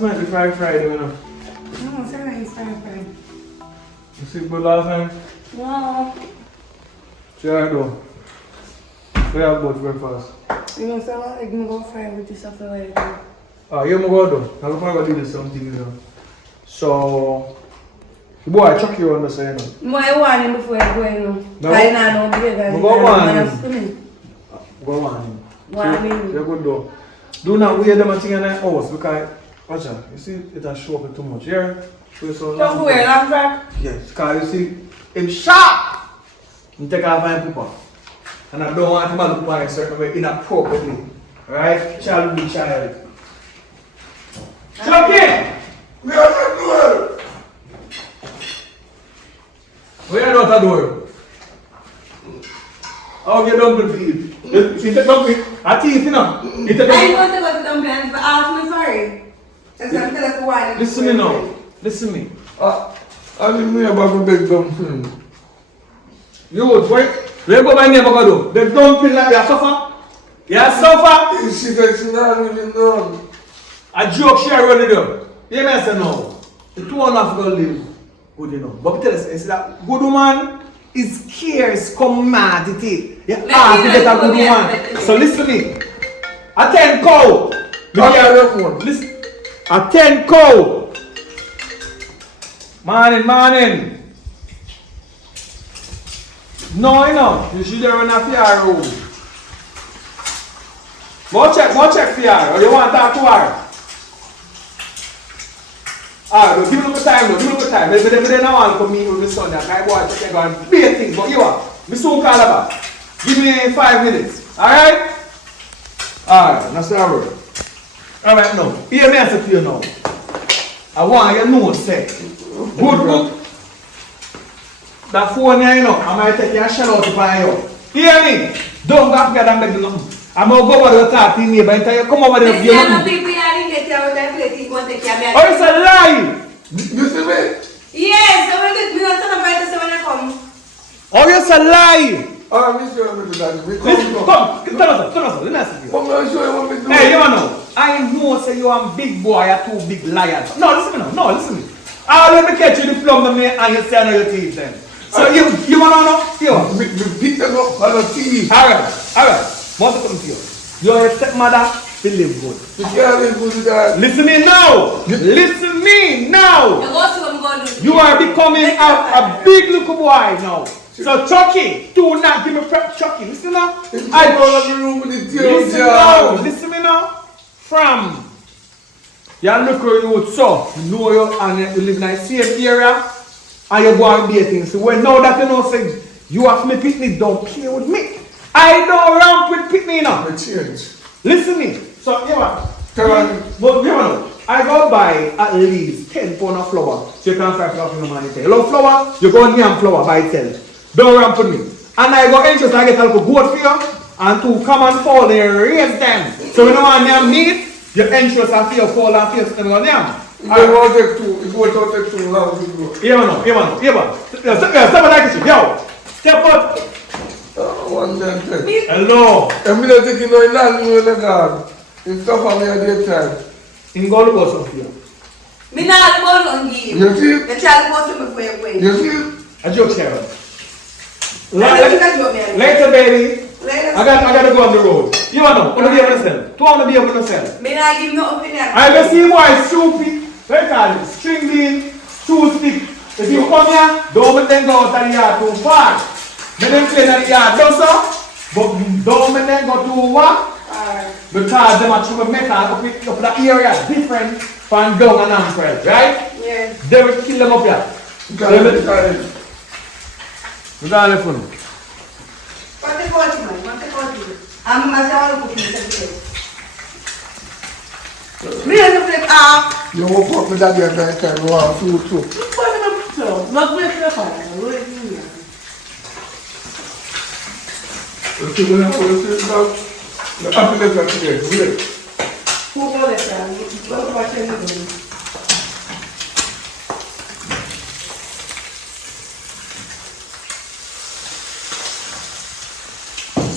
must have been Friday, you know. No, sorry, it's Friday. You sleep good last night? No. Sure I do. We have both breakfast. You know, so I'm going to go fry with you stuff later. Oh, you must go do. I'm going to do something, you know. So, the boy Chucky on the side, you know. I want him before I go in. No. I know, because I go on him. him. Go on him. Want him. You're good though. Do not wear them and thing in the house because, watch out, you see, it has show up too much here. So Don't wear long frock? yes, because you see, him sharp. You take off and pooper. And I don't want him to look at a certain way inappropriately. Right? Child be child. Chucky! We are not doing. Where are not door? Oh, you don't believe. You take something. I teeth, you know. You take I want to go to them plans, but ask me sorry. That's what I'm telling us why. Listen to me now. Listen to me. I didn't know about the big dumpling. You, wait. Where go my neighbor go do? The dumpling like you suffer? You suffer? She said she's not really done. A joke she already do. You may say no. The two and a half girl live good enough. But tell us, it's that good woman is scarce commodity. You have to get a good woman. So listen to me. A 10 cow. Listen. A 10 cow. Morning. No, you know. You should run a PR room. Go check PR. Or you want to talk to her? Alright, give me a little time. Maybe they don't want to come meet with my son. I go and check and be things. But you are. Me soon call her back. Give me 5 minutes. Alright? Alright, that's the word. Alright, now. Hear me answer to you now. I want you to know, say. Good book. That phone here, you know, I might take you and shell out upon you. Hear me? Don't go together and beg nothing. I'm going to go over to the talk to me, but you come over there and give nothing. Oh, it's a lie! You see me? Yes, so we don't tell them when I come. Oh, it's a lie! Oh, I'm sure I'm going to Listen, come, tell us, listen. I'm going to show you what we do. Hey, you know, I know say you are big boy, you're too big liars. No, listen to me now, listen to me. I'll let me catch you the plum them and you stand on your teeth then. So you want to know? You. We beat them up on the TV. Alright. Want to come to you. Your stepmother will live good. You can't live good with that. Listen me now. Listen me now. You are becoming a big little boy now. So Chucky, do not give me prep. Chucky, listen now. I go in the room with the tears. Listen me now. From you look where you would so you know you and you live in the same area and you go and dating. So when now that you know say you have me picnic, don't play with me. I don't ramp with picnic now. I change. Listen me. So you know, But you know, I go buy at least 10 pounds of flour so you can fry flour in the morning. You love flour, you go and yam flour by itself. Don't ramp with me. And I go interest, I get a little goat for you and to come and fall and raise them. So when you want yam meat, your interest are for you fall and face them on yam. if you want to take two, if you want to take two, how would you go? Step on that kitchen, yo. Step up. One damn thing. Hello. And we don't take you no land in the garden. It's stuff on me at the time. In go look out for you. Me not go on you. You see? The child goes to before you wait. You see? A joke, Sharon. Later, Later, baby. I got to go on the road. You want to be able to sell. You want to be able to sell. Me not give no opinion. I will see why stupid. Very call it. String bean, two stick. If you come here, don't let them go out of the yard too far. Let them play in the yard, don't so? But don't let them go too far. Because them actually make up the area different from down and Amfred, right? Yes. They will kill them up here. They will. We got a phone. What the call you, man? What the call you? I'm going to cook this. Me and the flip up. You woke up with that the other time, you want food too. Not with the fire. You see when I put it down? The happiness are today. Wait. Who got it, man? What about you?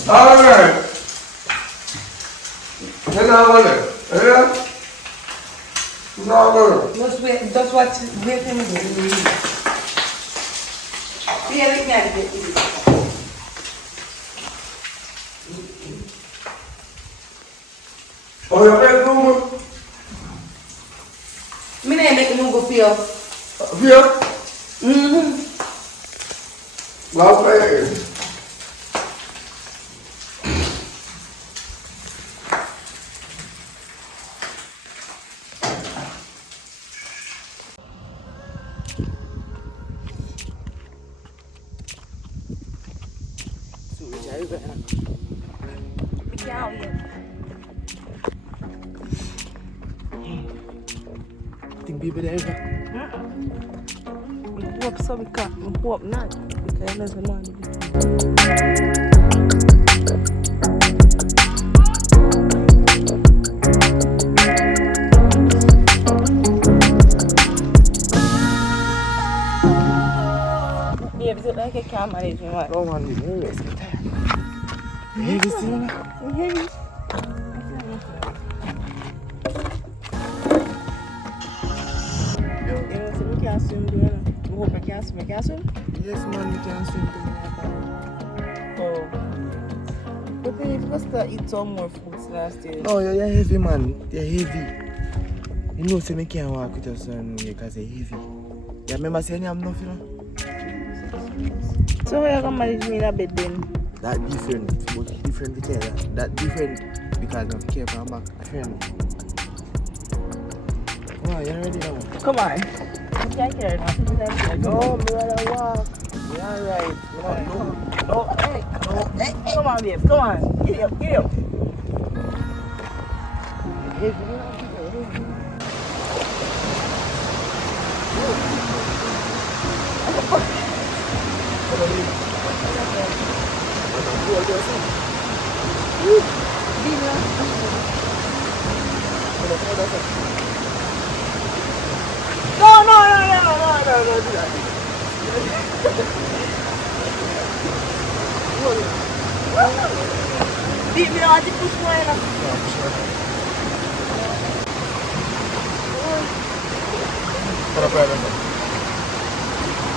Alright. Then I want it. Yeah? No, girl. Just wait, just watch, wait for me. Yeah, let me have it. Oh, your bedroom? Me not make no go feel. Here? Well, play. Think people there ever? I hope so, because I hope not. Because there's a man. Yeah, is it like I can't manage me, man? No, man, you hear me? You heavy still? You heavy? You know, so we can't swim, do you know? I hope I can swim. I can swim? Yes, man, you can swim to me. Oh. But then if you must start eat some more fruits last year. No, you're heavy, man. You're heavy. You know, say me can't walk with your son because you're heavy. You remember saying I'm nothing, you know? So how you gonna manage me in a bed then? That different, but different because that different because of care for my friend. Wow, you ready now? Come on. You can't carry now. No, me rather walk. You alright? No, hey, no, hey. Come on, babe. Come on. Get up, get up. Beat me out, you push me in.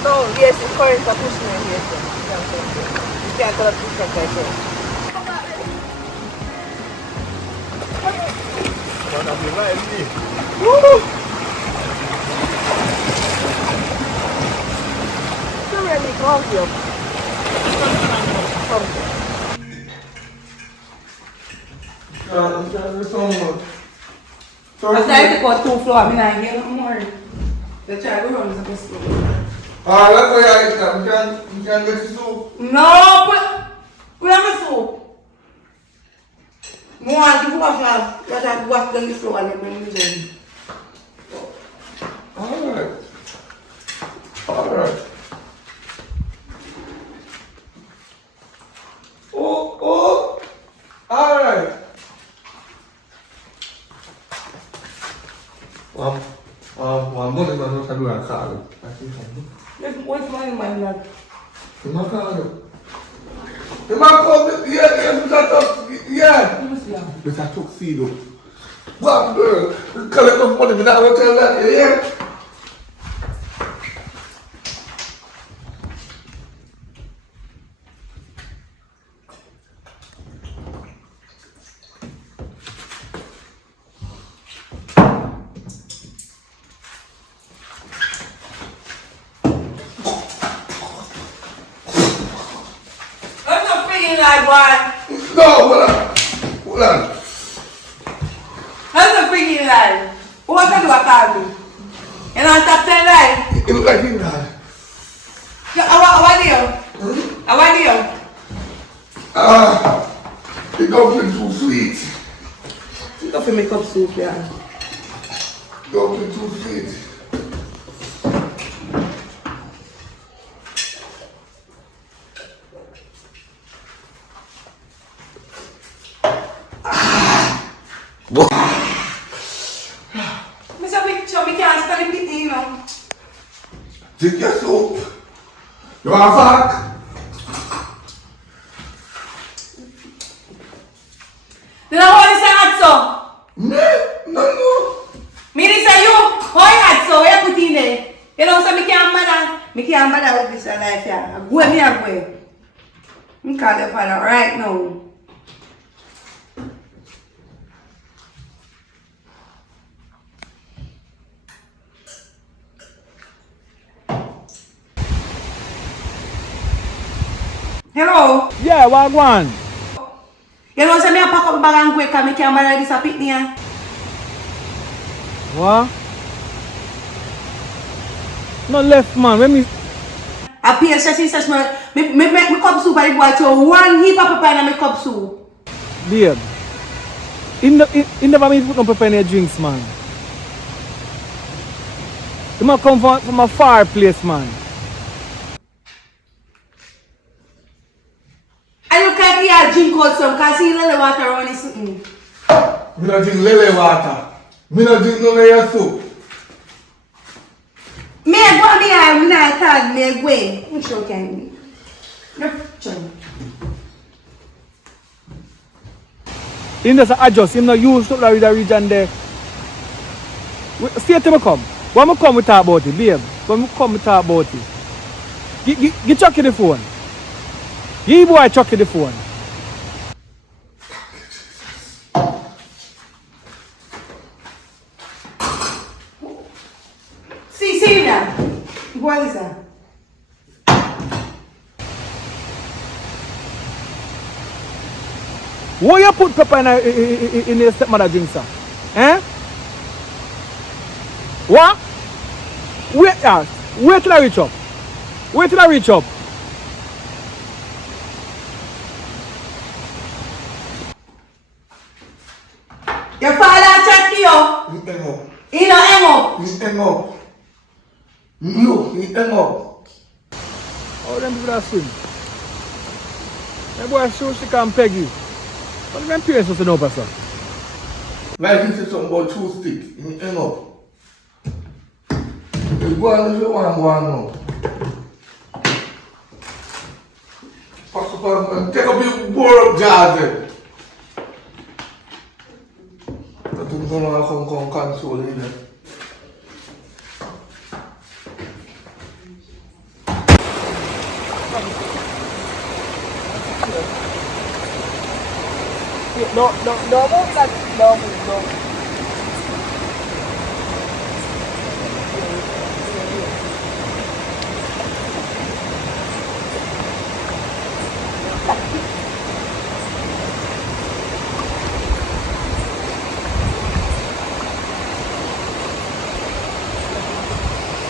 No, yes, it's correct to push me in here. You can't go to push up like that. Come here, Nick, come here. Come. I tried to go 2 floors, I'm not getting no more. The child will run is supposed to go. Alright, let's go here. You can get your soup. No, but we have a soup. I want to wash down the floor and then bring it in. Alright. Alright. Oh. Alright. I'm going to do a car. What's my mind like? My car. Yeah. But I took Fido. One girl, collect the money, but I will tell that, yeah? What's the freaking like, boy? No, hold on. What's the freaking like? What do I call me? You know, top 10 line? It look like him now. How are you? How are you? The dumpling too sweet. You don't make up soup, yeah. Dumpling too sweet. Mr. Picture, we can't stand it, you know. Take your soup. You want a fork? Then I want to say that so. No. Me, this say you. thing there. You know, so me can't bother with this life here. I go me a go. I'm call your father right now. Hello? Yeah, what one? You know, so me a pack up bag and go because me can't bother this a picnic here. What? No left man, when me I pay says me make me cup soup and boy to one heap of pepper in my cup soup. babe. He never mean put no pepper in your drinks, man. You must come from a far place, man. I look like he drink out some because he lily water around his something. Me not drink lily water. Me not drink none of your soup. Me go me and me not tag me go. I'm sure can. He just adjust, him not use to the region there. See till me come. When I come we talk about it, babe. When I come we talk about it. Give Chucky the phone. Give boy Chucky the phone. See now. What is that? Why you put pepper in your stepmother drink, sir? Eh? What? Wait till I reach up. Wait till I reach up. Your father check you. He hang up. He no hang up. He hang up. No, he hang up. How them people that swim? That boy sure she can peg you. What them parents supposed to know, sir? Like he said something about two sticks. He hang up. You go on if you want to go on now. Pack up and take up your board up jars then. I think I'm going to come console in there. No, move that. No.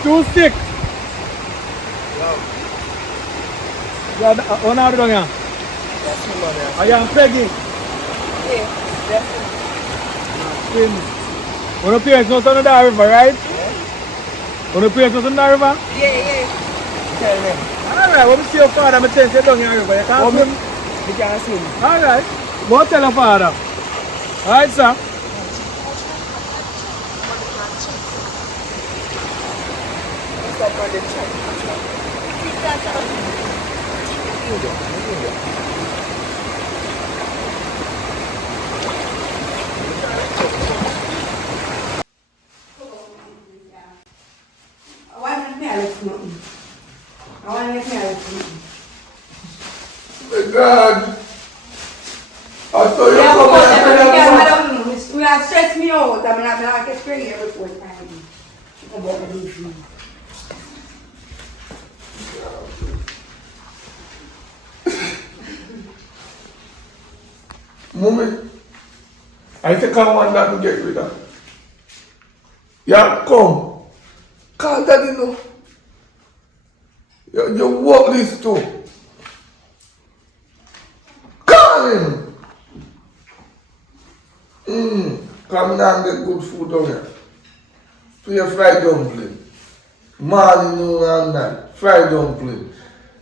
Two stick. Yeah, one out down here. That's me, man. I am pegging. Yeah, definitely. One of parents knows on the river, right? Yeah. One of parents knows on the river? Yeah. Tell them. Alright, when we see your father, I'm going to down here river. You can't swim. You can't swim. Alright. Go tell your father. Alright, sir. It's like on the track. God. I saw you come here. You are stress me out. I mean, I'm not get straight here before time. Mommy, I think I want that to get rid of. Yeah, come. Call daddy no. You walk this too. Call him. Come down and get good food down here. Play a fried dumpling. Morning, noon and night. Fried dumpling.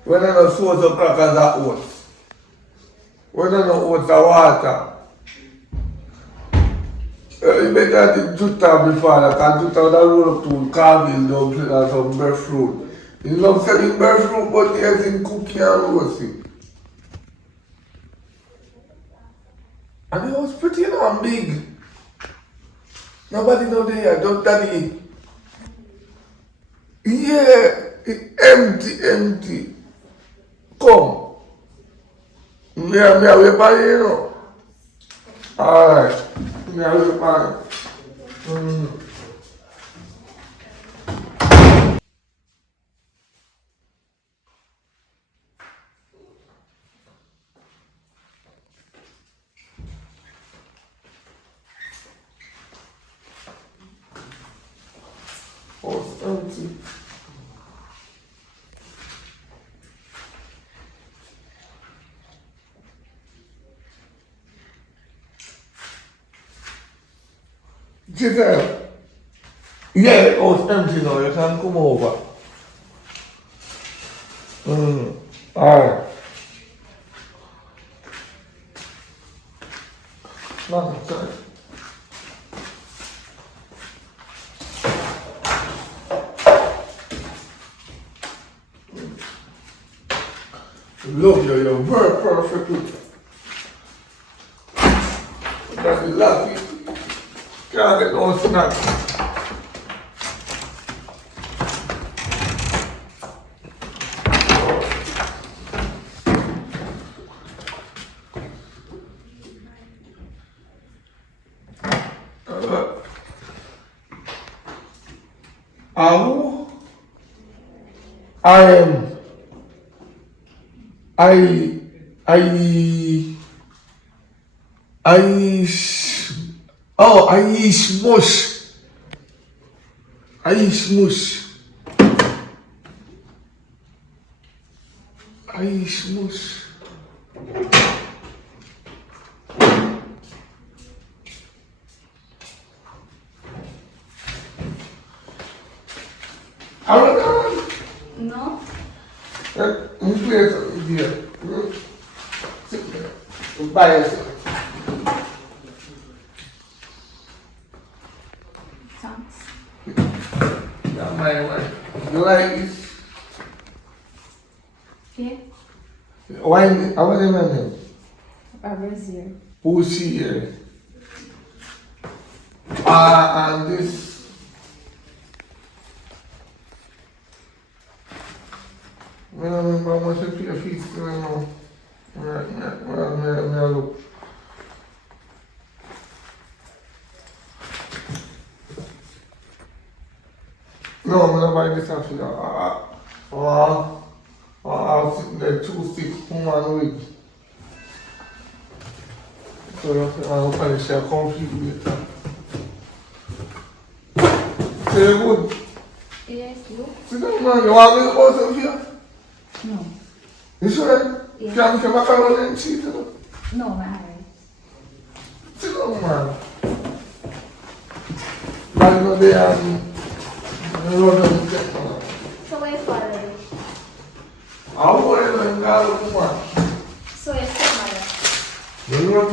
When I know sauce of crackers are oats. When I know oats are water. You better have the jutta before that, because jutta would have rolled up to carving dumpling and some breadfruit. You love selling breadfruit, but he has in cookie and roasting. And it was pretty and big. Nobody know there, just daddy. Yeah, it empty. Come. Me a wait for you, you know. Alright. Me a wait for you. Oh, it's empty. Giselle. Yeah, oh, it's empty now. You can come over. Alright. Nothing, sorry. Love you, you're very perfect. That's lucky. Can't get no snack. I smush. I smush. No. Let me play something here. Sit there. By yourself. Yeah, my wife. You like this? Yeah. Why? How was your name? Brazil. Who's here? And this. I don't remember how much I pay a fees. I don't know. I look. No, I'm not buying this after I'll sit there 2-6 woman wig. So I'll probably share conflict later. So you good? Yes, you? Sit down, man. You want me to go some here? No. You sure? Yeah. Can I come back around and cheat? No, my eyes. Sit down, man. Like you know they So where father? I want to know woman. So your stepmother? You know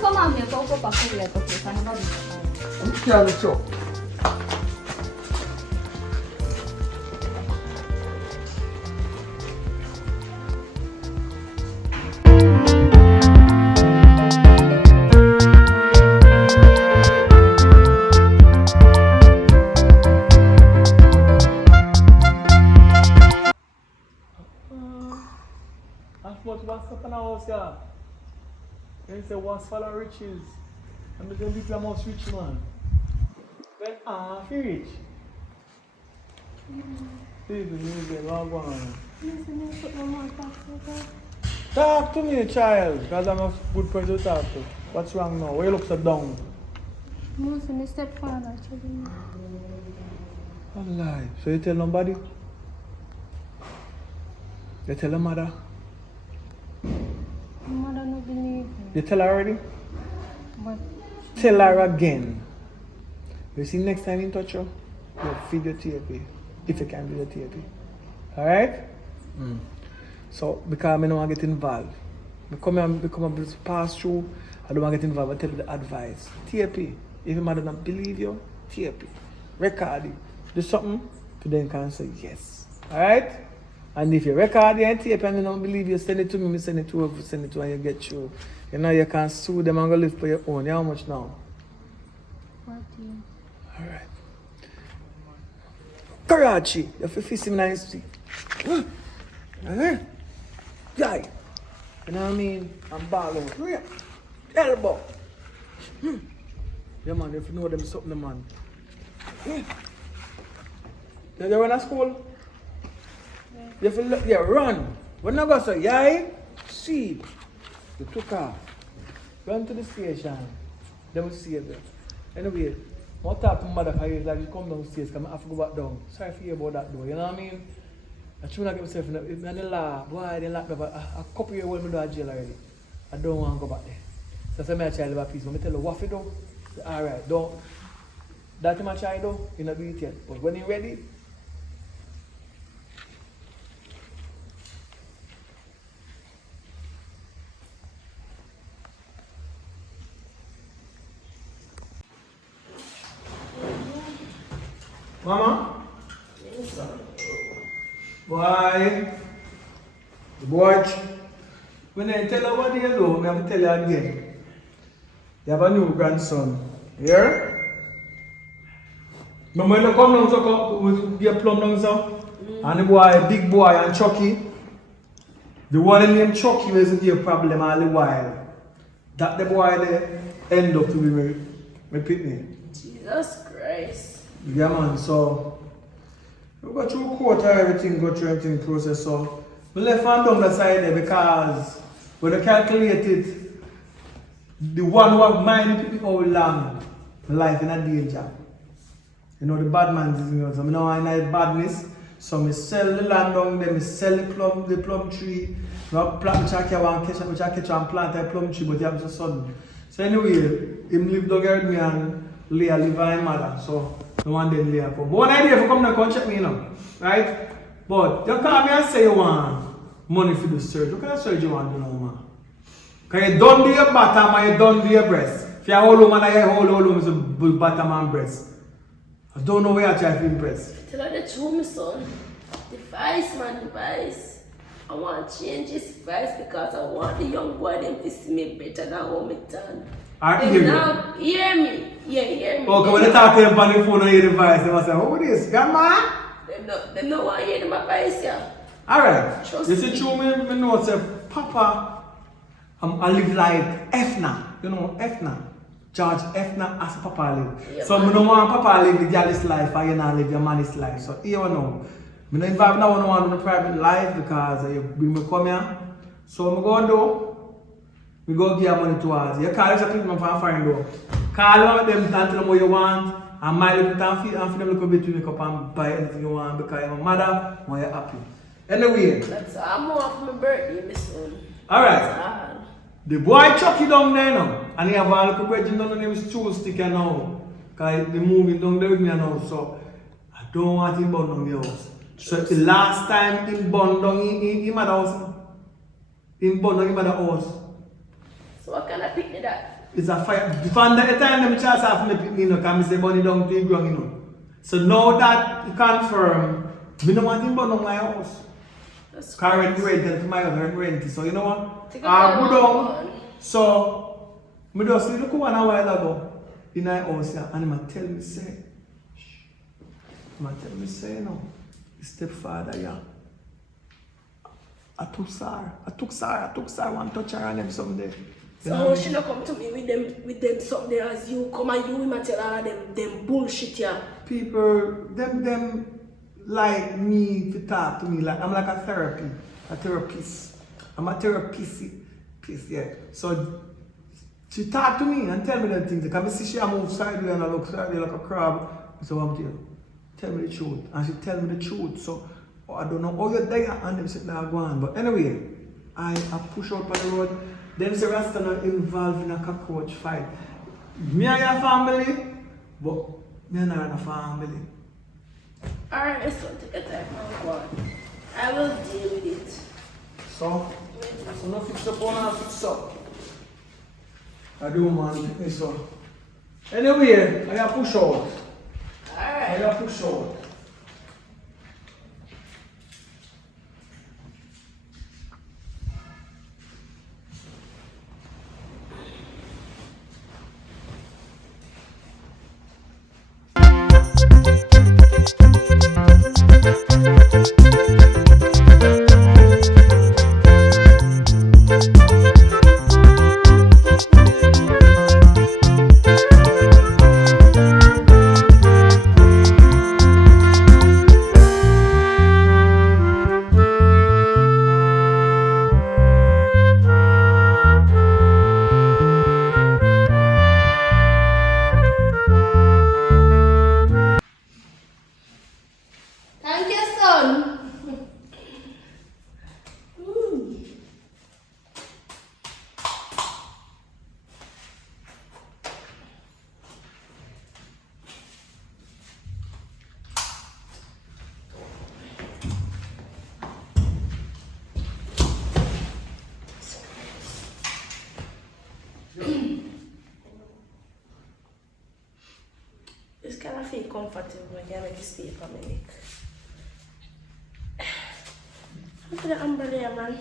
Comment mi poco pa culo perché fanno va bene. I'm scared of you. What's up in the house, yeah? They say, what's for the riches? I'm going to be the most rich man. Then, if you rich. See the music, log on. Talk to me, child, because I'm a good person to talk to. What's wrong now? Why you look so down? Most of the stepfather actually. Wallahi. So you tell nobody? You tell your mother? Mother no believe. You tell her already? What? Tell her again. You see next time in touch you, you videotape it. If you can videotape it. Alright? So because I don't want to get involved. I come and pass through, I don't want to get involved, I tell you the advice. Tape it. If your mother don't believe you, tape it. Record it. Do something, to then can say yes. Alright? And if you record it and tape and they don't believe you, send it to me, send it to her, send it to her and you get through. You know you can sue them and go live for your own. You know how much now? 40. Alright. Karachi, you have to fist him in the street. Guy. You know what I mean? I'm balling. Elbow. Yeah man, if you know them something man. You run to school? You have to look, yeah, run. When I go say, yeah, see. You took off. Run to the station. They will see you. Anyway, what talk to mother because you like you come downstairs because I have to go back down. Sorry for you about that though, you know what I mean? I try to get myself in the lab. Boy, they locked me up. A couple of years old, I do a jail already. I don't want to go back there. So I say, I try to live a piece. But I tell you, what you do? Alright, don't. That's what I try to do. You not do it yet. But when you're ready, Mama? Yes, sir. Boy. The boy. When I tell her what you do, I have to tell you again. You have a new grandson. Here? Remember when you come down so with your plum down so? And the boy, big boy and Chucky. The one named Chucky was a problem all the while. That the boy there end up to be my pitney. Jesus Christ. Yeah man, so we go through court and everything, go through everything process. So we left and down the side there because when they calculated the one who have mind people how long my life in a danger. You know the bad man is, you know, so I know I need badness. So I sell the land down there, I sell the plum tree. I plant which I catch and plant a plum tree, but it happens so sudden. So anyway, him live down here with me and Leah live with my mother. So no one didn't Leah come. But one idea for come down and check me, you know. Right? But you come here and say you want money for the surgery. What kind of surgery you want to do now, man? Because you don't do your bottom and you don't do your breast. If you're all woman and you're all woman, it's a bottom and breast. I don't know where I try to impress. Tell her the truth, my son. Device, man, device. I want to change this device because I want the young boy them to see me better than how me done. I hear you. Now, hear me. Yeah, hear me. Okay, when they talk to them on the phone and hear the voice, they must say, oh, what is this? Grandma? They know I hear them advice, yeah. Alright. Trust You see, me. true, me know, say, Papa, I live like Efna. You know, Efna. George Efna as Papa live. Yeah, so, man. I don't want Papa live the girl's life and you not live your man's life. So, here you know. I don't involve no one in the private life because you bring me come here. So, I go and do. We go give money towards you. Call yourself people from foreign door. Call them and tell them what you want. And my little time and for them look a bit to make up and buy anything you want because you're my mother when you're happy. Anyway. That's all more for my birthday, my son. Alright. That's all. The boy Chucky down there now. And he have a little bridge down there with stool sticker now. Because they're moving down there with me now. So I don't want him burn down the house. So the last time he burned down him at the house. He burned down him at the house. So what kind of picnic that? It's a fire. From that time, them chance have me pick me, you know, because I say bunny down to the ground, you know. So now that you confirm, we don't want him burn down my house. That's Current rent to my other rent. So you know what? Take a I time go down. out. So I just look one a while ago in my house here, and he tell me say, no, stepfather, yeah. I took Sar, one touch her and them someday. So how she not come to me with them something as you come and you will tell all them bullshit, yeah. People, them like me to talk to me like I'm like a therapist. I'm a therapist, yeah. So she talk to me and tell me them things. Because I see she move sideways and I look sideways like a crab. So I'm telling you, tell me the truth. And she tell me the truth. So I don't know how you're there and them sit there go on. But anyway, I push out on the road them say Rasta not involved in a cockroach fight. Me and your family, but me and her family. Alright, let's not take a time. Oh God. I will deal with it. So no fix up on and fix up. I do man, so. Anyway, I push out. Alright. I push out. Thank you, son. It's kind of feel comfortable when I make this paper, my neck. Look at the umbrella, man.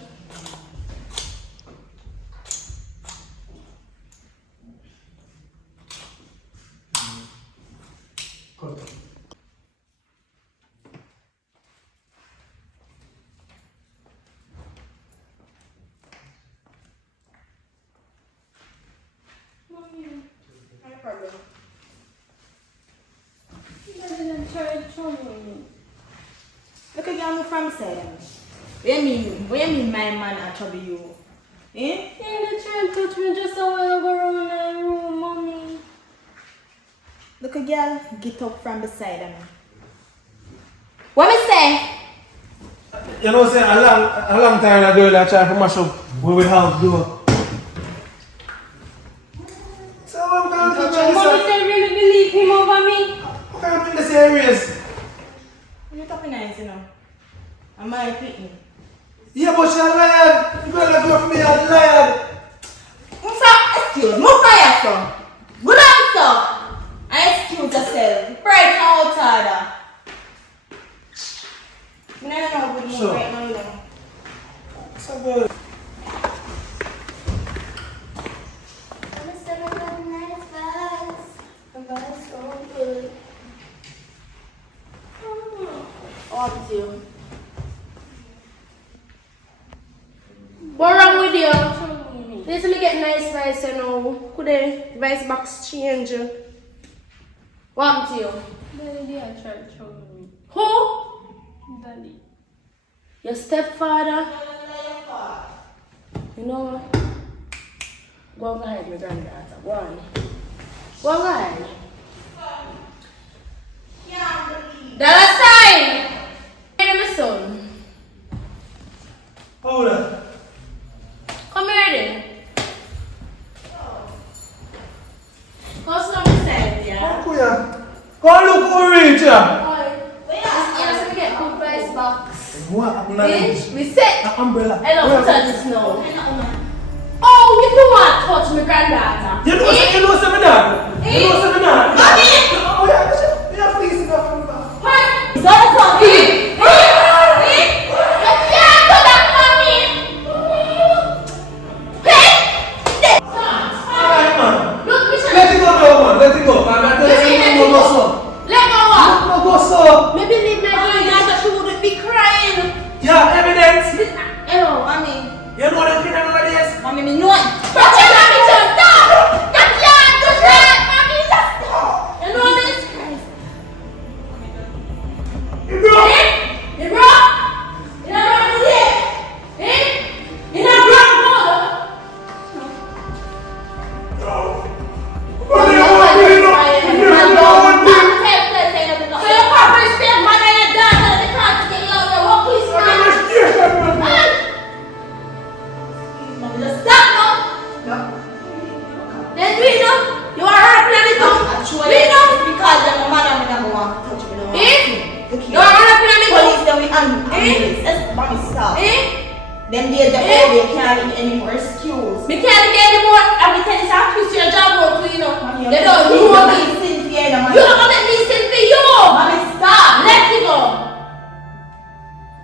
Cut. Mommy, no problem. You didn't try to show me. Look at you from side. What you mean my man a trouble you? Eh? You didn't try to touch me just so I go around the room, mommy. Look at girl, get up from beside me. What me say? You know, say a long time ago, I tried to mash up where we have do. So I'm going to do Mommy said really believe him over me. I'm in the serious. You're talking nice, you know. I'm my picking. Yeah, but you're lying. You're gonna go for me, I'm lying. Excuse, move fire from. Good answer. I excuse yourself. Right now, Tada. I don't know good move Sure. right now, you know. So good. Up to you. What wrong with you? Listen, me get nice vice, you know. Could the vice box change? What happened to you? Daddy, I tried to show me. Who? Daddy. Your stepfather? You know what? Go and hide my granddaughter. Go on. Go and hide. Dollar sign! Hey, my son. Hold on. Come here then. Go slow me side, yeah? Come here. Go look who reach ya. Yes, we get good price box. What happened to Bitch, we set. the umbrella? I don't touch this now. Oh, you don't want to touch my granddaughter. You know something now? You know something now? Mommy! Oh yeah, yeah, please go from back. What? Is that something? You can't do that, mommy. Hey! Alright, man. Look, Michelle. Let it go now, man. Let it go. I'm not telling you no go so. Let go what? No go so. Maybe leave my granddaughter, she wouldn't be crying. Yeah, evidence. Hello, mommy. You know the thing over this? Mommy, me know it. But you mommy just stop! You can't do that! Mommy, just stop! You know this? You know? You bro? You know what to do? Eh? You know bro? What do you want me to know? You don't know what to do. So your papa is still mad at your daughter and they can't get you out there. What police I'm not scared, man. Mommy, just stop now! Them days are over, you can't get any more excuse. Me can't get any more. I'm going to tell you something to your job out to, you know. They don't know me. You don't want to make me sing for you. Mommy, stop. Let me go.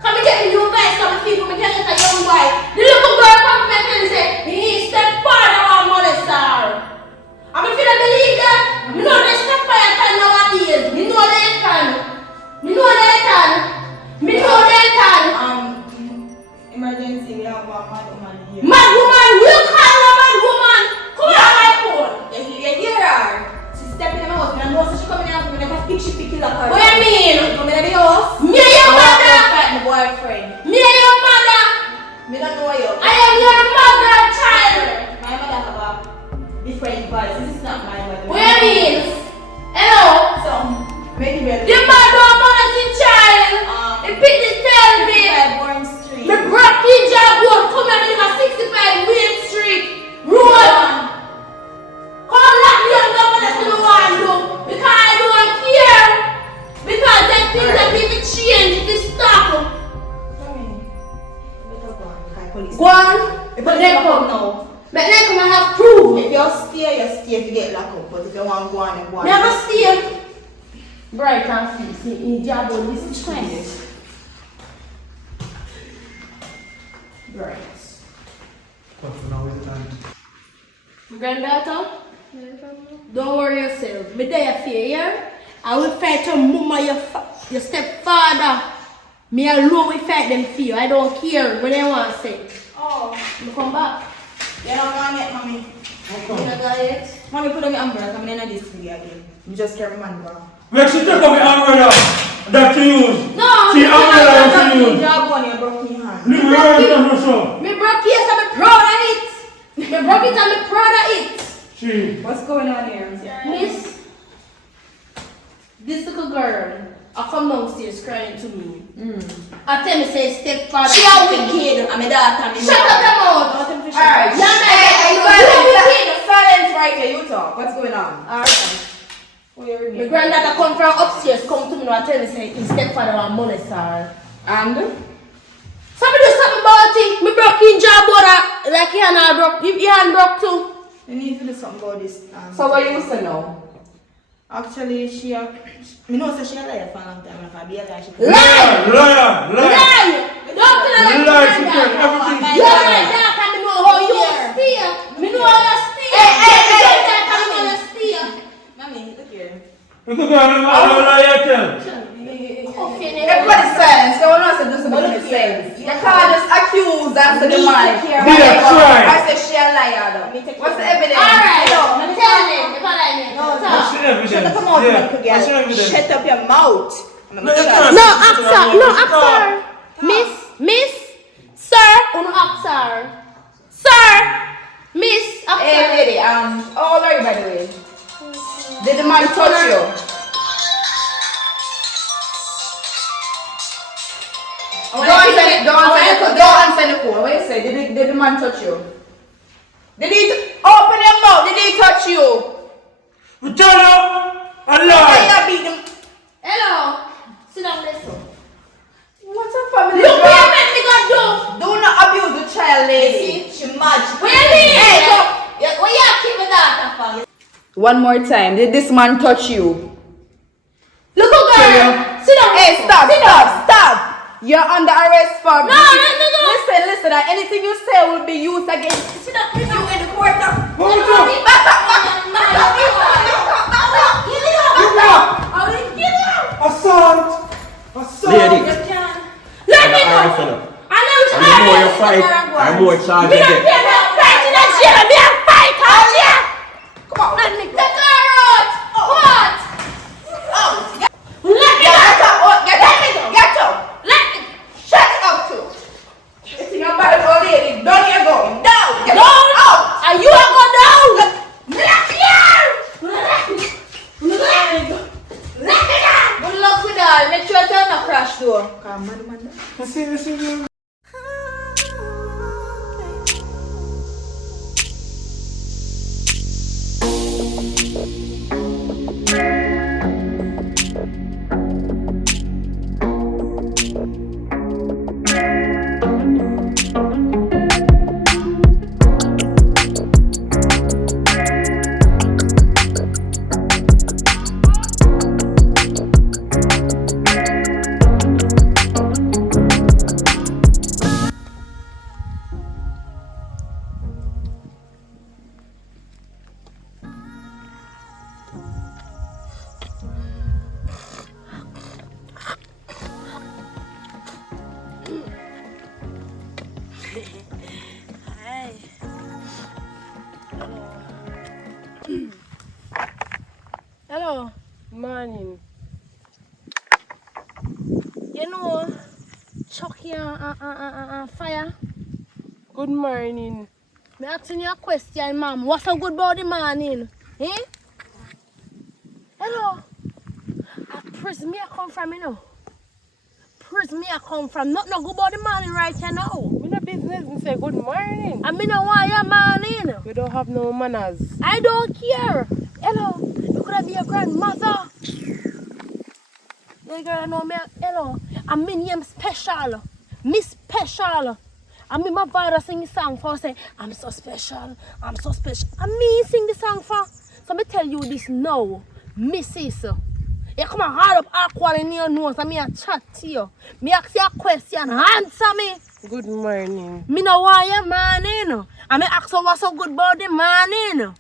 Come and get me new vest. Come and people. Me can't get a young boy. The little girl come to me and say, he stepfather or molester. I mean, if you don't believe that, you know they stepfather can nowadays. You know they can. You know they can. Me know they can. Emergency, we have a mad woman here. Mad woman, you call her mad woman. Come on, my phone. You hear her? She's stepping in my house. I know she coming in after me. Never pick she pick it up her. What you mean? Come in the house. Me and your mother. Fight my boyfriend. Me and your mother. Me don't know you. I am your mother, child. My mother have a different voice. This is not my mother. What you mean? Hello? So, maybe we're The mother of money child. The pity tell me. Born Street. Me broke in job road. Come here, me have 65 Wayne Street road. Come lock me up, don't let me want to do. Because I don't care. Because them things that need to change, if it stop. Go on. But then come now. But then come and have proof. If you stay, if you get locked up. But if you want to go on, you go on. Never stay. Bright and fierce in job on this trend. Bright. Granddaughter, don't worry yourself. Me there for you. I will fight your mama, your stepfather. Me alone will fight them for you. I don't care what they want to say. Oh, You come back. you don't want it, mommy. You don't got it. Mommy, put on your umbrella. I'm in this video again. You just carry my umbrella. Where she take up the umbrella that she use? No, She umbrella that she use. Job one, you broke your hand. Leave me alone, so. Me broke yes, I'm proud of it. Me broke it, I'm proud of it. She. What's going on here? Miss, this little girl, I come downstairs crying to me. I tell me say stepfather. She a wicked. I'm a daughter. Shut up your mouth. Alright. Silence right here. You talk. What's going on? Alright. Who you My ringing? granddaughter come from upstairs, come to me and tell me say his stepfather and molester. And? Somebody do something about it. Me broke in job border like he and broke. He hand broke too. You need to do something about this. So what you say now? Actually, she know say she a liar for a long time. If I be a liar, she Lie! Liar! Lie! Don't tell her Lie, she like tell that. everything. You're my daughter, me know how you steal. Me know how you steal. Hey, daughter, me know how you steal. Mommy, look here. You could go and lie, tell. Everybody silence. They will not say do something make sense. You can't just accuse and say the man. I say she a liar though. What's the evidence? Alright, let me tell you. If I like me. What's the evidence? Shut up your mouth, Yeah. girl. What's the evidence? Shut up your mouth. No, you can't. No, sir. Miss, sir, uno sir. Sir, miss, Hey lady, how old are you by the way? Did the man touch you? Don't answer the phone. What you say? Did the man touch you? Did he open your mouth? Did he touch you? We tell you a lie. Why you beat him? hello. Sit down, listen. What's a family? Look what you make me go do. Do not abuse the child, lady. She mad. What you mean? Hey, what you keep my daughter for? One more time. Did this man touch you? Look, girl. Sit down. Hey, stop. You're under arrest for. No. Listen. Anything you say will be used against Sit down. You in the court. Hold it Assault! Lady, Let me I'm go. enough. I know it's And the more you fight, the more charge Me you don't get. care about fighting that shit. Me a fight out here. Come on. Let me take her out. What? Let me go. Get up. Let me. Shut up too. It's in your body, old lady. Down you go. Down. Down. Out. And you are go down. Let me out. Let me go. Good luck with that. Make sure you don't crash door. Come on, man. Listen. Hello. Morning. You know, Chucky and Fire. Good morning. Me asking you a question, ma'am. What's so good about the morning? Eh? Hello. Prison me I come from, you know. Prison me I come from. Not no good about the morning right here now. Me no business, me say good morning. I mean, why you morning? We don't have no manners. I don't care. Hello. You could have been your grandmother. You girl know me. Hello. I mean, I'm special. Me special. I mean, my father sing the song for say, I'm so special. I'm so special. And me sing the song for. So me tell you this now. Me say so. You come and hard up awkward in your nose and me a chat to you. Me ask you a question. Answer me. Good morning. Me know why you morning. And me ask you what's so good about the morning.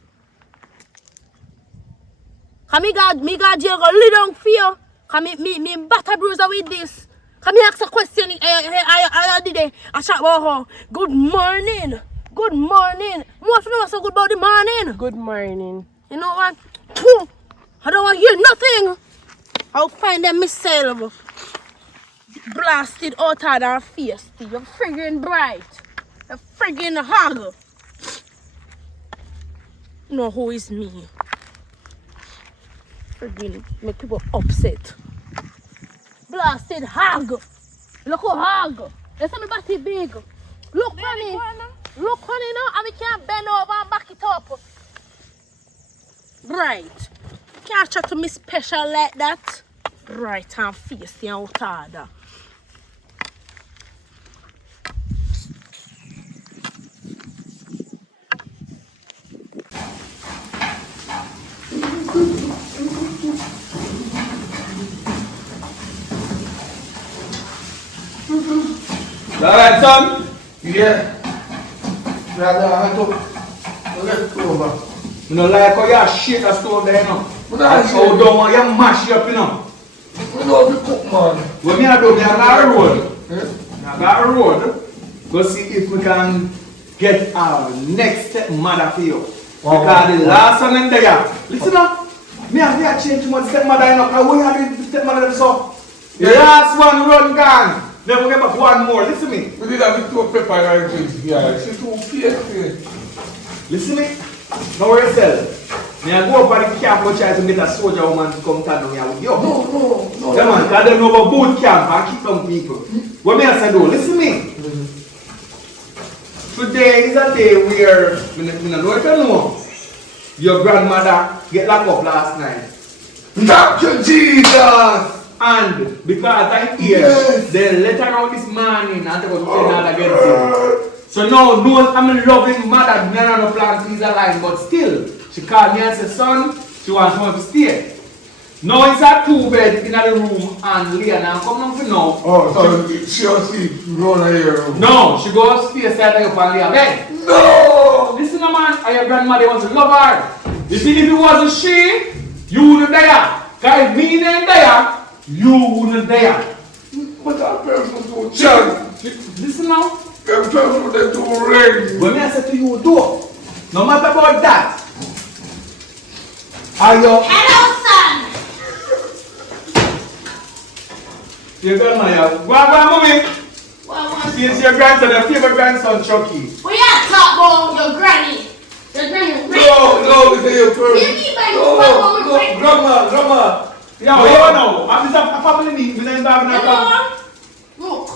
Cause me got jail go lay down for you. Cause me batter bruiser with this. Cause me ask a question I did it. I chat about her. Good morning. Good morning. Most of them are so good about the morning. Good morning. You know what? Pooh. I don't want to hear nothing. I'll find them myself. Blasted out of their face. You're friggin' bright. You're friggin' hog. You know who is me? Friggin' make people upset. Blasted hog. Look how hog. You see me body big. Look funny. Look funny now. And we can't bend over and back it up. Right. Can't try to me special like that. Right and face and out order. Alright, son? Yeah. Let's go over. You know, like how you shake that stove there, you know. That's how don't want you mash it up, you know. We know the cook, man. What me I do, me I got a road. Yeah? I got a road. Go see if we can get our next step mother for you. Wow. Because the last one in there, listen up. Me have to change too much stepmother, you know. Because we have the stepmother them so. The last one run gone. Then we get back one more. Listen me. We did have to pepper and drinks here. She's too fierce. Listen me. Now where yourself. Me I go up at the camp and try to get a soldier woman to come down here with you. No. Yeah man, because they know about boot camp and keep down people. What me I say do? Listen me. Today is a day where, I don't know if you know, your grandmother get locked up last night. Thank you, Jesus! And because I hear, Yes. they let her out this morning and they go to turn out against him. So now, no, I'm a loving mother, none of the plan to a line, but still, she called me and said, son, she wants me to stay. Now it's a 2-bed in the room and Leah now come down for now. Oh, so she'll sleep, run out here. No, she goes stay side of your Leah bed. No! Listen, man, and your grandmother wants to love her. You see, if it wasn't she, you wouldn't there. Because if me ain't there, you wouldn't there. But that person too chunk. Listen now. That person they too red. When I say to you, do, no matter about that, are you... Hello, son. Your grandmother, go on, mommy. See, it's your grandson, your favorite grandson, Chucky. We are talk about your granny. Your granny. No, this is your person. Give me my No, grandma. Yeah, you know, I'm just a family need, we don't have enough time. Look.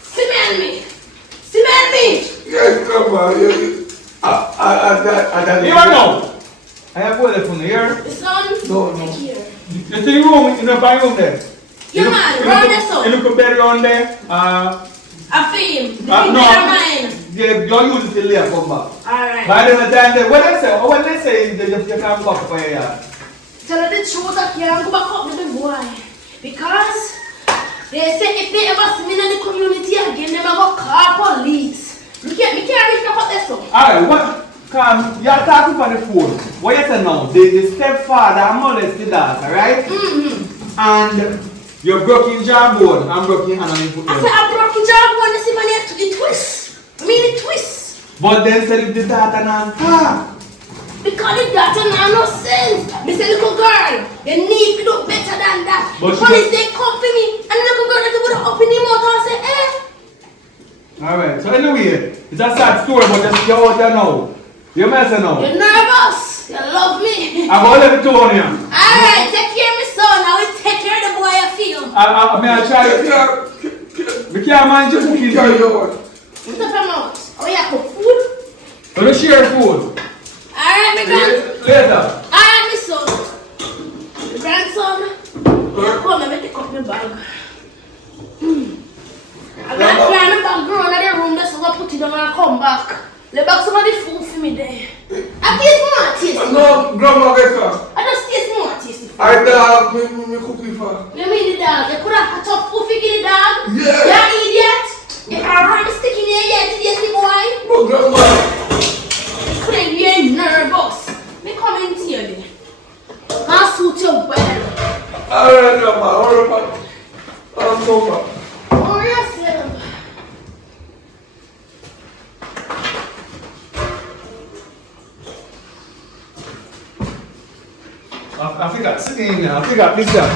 Cement me. Yes, grandma. I You know, I have one from here. The son. No. Take here. You see the room in the back room there? Yeah, man. Run this up. You look a bed around there. A fame. No. Mine. Yeah, you use it till later come back. Alright. By the time they, when they say you can't go up for your yard. Tell her the truth, I can't go back up with the boy. Because they say if they ever see me in the community again, they will call police. Me can't reach up this one. Alright, what? Come, you're talking on the phone. What you say now? The stepfather molested the daughter, right? Mm-hmm. And you're broken jawbone and broken hand and foot. I said I broke the jawbone, I see my twist. I mean the twist. But then said if the daughter not talk. Because the doctor now no sense. Me say, little girl, you need to do better than that. But The police they come for me, and the little girl that would have opened him out and say, eh. Alright, so anyway, it's a sad story, but just you're out there now. You're messing now. You're nervous. You love me. I'm going to let it go on you. Alright, take care of my son. I will take care of the boy I feel. I try to. We can't manage your cooking. Carry on. What's up your mouth? Oh, yeah, cook food? We're going to share food. Alright, my grandson. Later. Alright, my son. My grandson. Yeah, come and take up my bag. I'm going to carry my bag, girl, in the room. That's what I put it down and I come back. The bag some of the food for me there. I taste more taste. No, grandma, get her. I just taste more taste. I dog, me cooking for. You mean the dog? You could have had top food for the dog? Yeah. You idiot. You can run stick in your ear to the boy. No, grandma. You couldn't be nervous. Me come in here then. Can't suit your well. Alright, grandma, hold up. I'm over. Oh, yourself. I forgot sitting here. I forgot this here.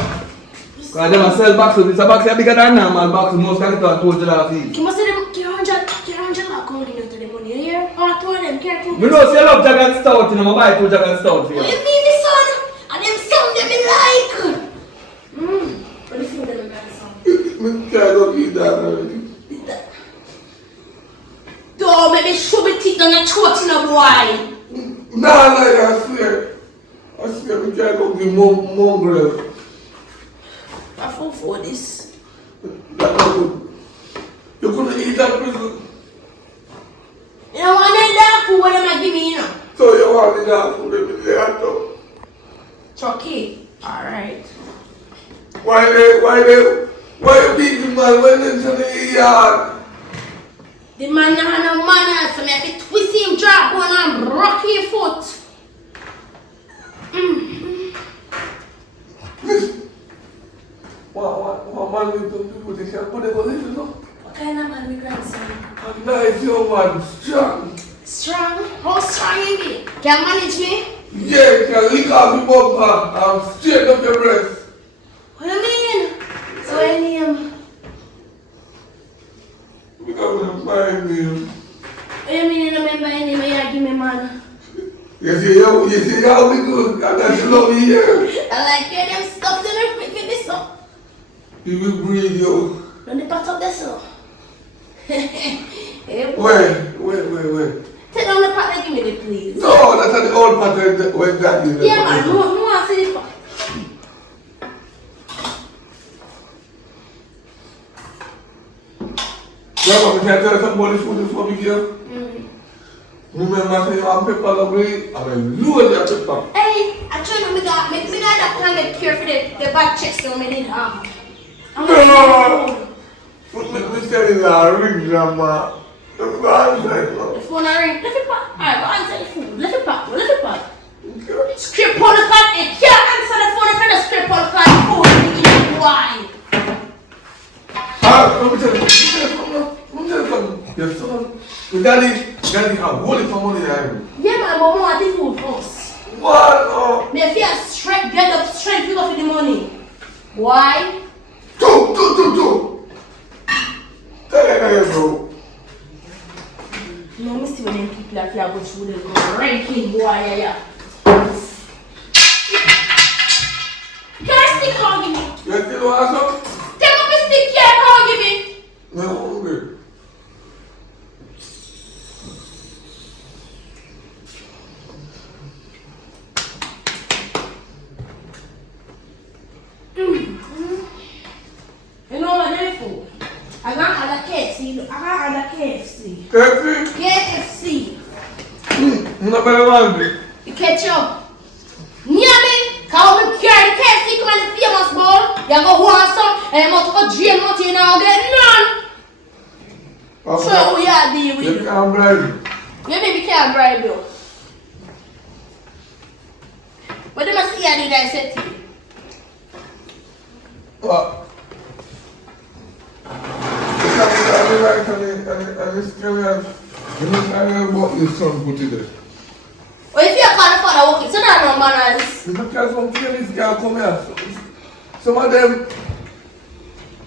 Because them sell boxes. This a box is bigger than normal box. Most of it are told to that fee. You must say them 100 like holding you to the money. You hear? Oh, two of them can't do You know, say I love Jack and Stout. You know, I buy 2 Jack and Stout for you. You mean the son? And them son them me like. What the food them got son? Me can't go eat that already. Don't make me show me teeth on your throat in a boy. Nah, like I swear. I swear we can't go give mongrel. I fall for this. That's not good. You couldn't eat that prison. You know what that food what them give me, you know? So you want the dog food in the after. Chucky. Alright. Why you beat the man when it's in the yard? The man not have no manners, so me have to twist him, drop one and rock his foot. What man we do people they can put the position up? What kind of man we grandson? A nice young man, strong. Strong? How strong you be? Can manage me? Yeah, you can lick off your bumper and straight up your breast. What do you mean? So I name? Because of my name. What do you mean you remember any name you give me man? You see how we good, and that's love me here. I like hear them stuff that make me this up. He will breathe you. Run the pot up there so. Hey, boy. Wait. Take down the pot and give me the please. No, that's the old pattern when that is. Yeah man, no I see the pot. Grandma, can I tell you something about this food before we go? Remember saying I'm pepper lovely? I mean, load your pepper. Hey, I told you me got that can get care for the bad checks so me need have. No! Let me tell you now, ring grandma. The phone a ring. Let it pack. Alright, go answer the phone. Let it pack. Script on the card. It can't answer the phone if you don't script on the card. Why? Let me tell you something. Your son, your daddy have holy for money there. Yeah, man, but I want the food first. What? Oh. Me feel strength, get up strength to go for the money. Why? Two. Tell them bro. You know, me see when them people are here go through the ranking boy, yeah. Can I stick on give me? You still want some? Take up a stick here, come on give me. No, I'm hungry. You know what they're for? I got other KFC. KFC? KFC. I'm not very hungry. You catch up. Near me, come and carry the KFC, come on the famous bowl. You go want some, and you must go jail, not you now get none. So we are deal with you. Can't bribe. You maybe can't bribe you. But they must see how did I say to you. What? I bought this son put it there. Well, if you call the You don't care some this girl come here. Some of them,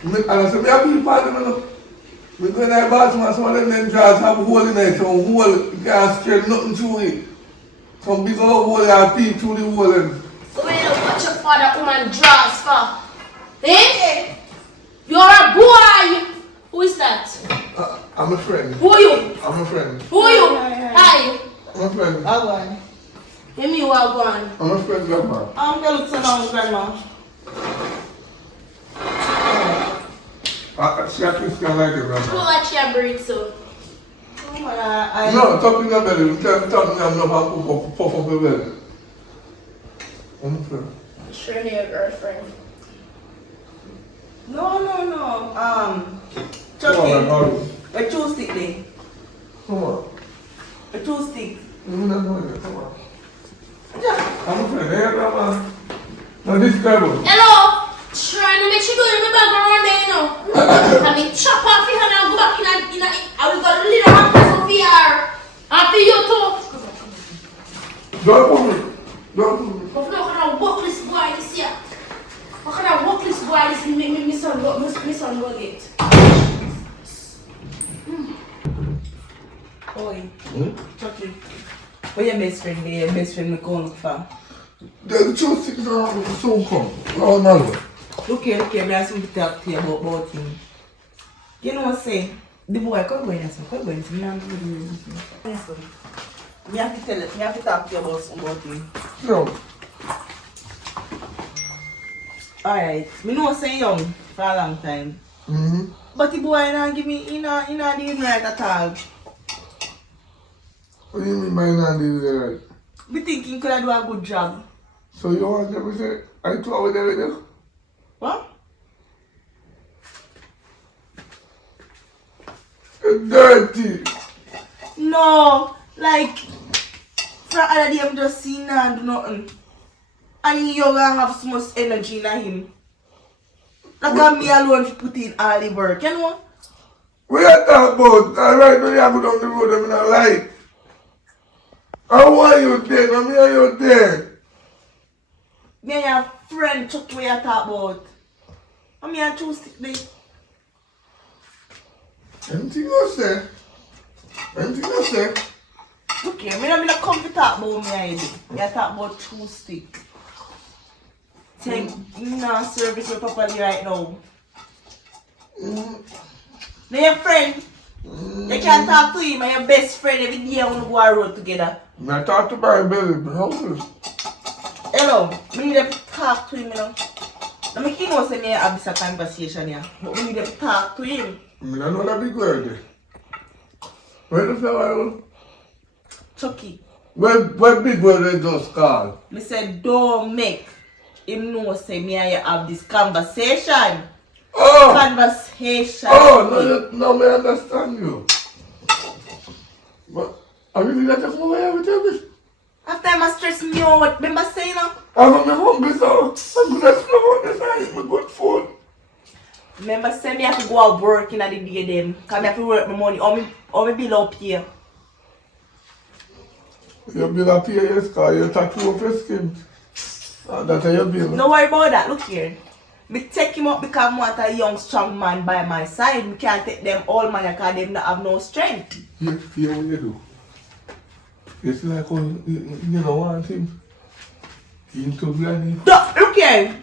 and I say, me have people part of them, you know. We go in the bathroom and some of them drawers have a hole in it, so hole, you can't straight nothing through it. Some big old hole and peep through the hole. So when you watch your father woman draws for? Eh? You're a boy! Who is that? I'm a friend. Who are you? I'm a friend. Who are you? Hi. I'm a friend. I'll go on. Give me who I'll go on. I'm a friend, grandma. I'm going to look so long, Grandma. She at least can like it, Who grandma. like your burrito? Oh, man, No, talk in the belly. You can't talk in the belly and puff up the belly. I'm a friend. Sure, your girlfriend. No. Come on, Chucky, Mario. a two stick there. Come on. A two stick. You're not doing it. Come on. I'm a friend. Hey, grandma. Now this guy. Hello? Trying to make sure you do the bag around there, you know. I mean, chop off your hand and go back in a I will go to little handcuffs of VR. And for you too. Don't put me. Don't put me. But look at that workless boy this year. Look at that workless boy this my son will get. Oi, Chucky. Where your best friend there? Your best friend me go look for. The two sticks around soon come. Oh, no. Look here, me have something to talk to you about him. You know what I say? The boy, come go in and come go in. Me have to tell it. Me have to talk to you about him. No. Alright, me know say young for a long time. Mm-hmm. But the boy not give me, he not doing right at all. What do you mean by not doing it right? Me thinking could I do a good job. So you want them to say, I told with everything? What? You're dirty. No, like, for other day I'm just seeing and do nothing. And you gonna have so much energy in him. Like me alone to put in all the work, you know? We are talking about, alright, now you have to go down the road, I'm not like. How are you there? I'm here, you're there. Me and your friend Chucky what you talk about. I'm here to stick there. Anything you say? Anything you say? Look here, me not come to talk about me ID. Me talk about true stick. Say, you not service me properly right now. Now your friend, you can't talk to him and your best friend every day when you go on road together. I talk to my belly, but how is it? Hello, me need to talk to him, you know. Now me know say me have this conversation here, but we need to talk to him. I mean, I know that big word. Where the flower? Chucky, What big word they just call? me said don't make him know say me and you have this conversation. Oh! Conversation. Oh, no, me understand you. But I really not just move away with you. After I stress me out, remember saying no? I'm hungry, so I'm going to slow this and eat my good food. Remember say me have to go out work in the day them. Cause me have to work my money or me bill up here. Your bill up here, yes, because you tattoo up your skin. That's your bill. Don't worry about that, look here. Me take him up because I want a young strong man by my side. Me can't take them all man because them not have no strength. Here what you do. It's like you don't want him. Give him to granny. Look here.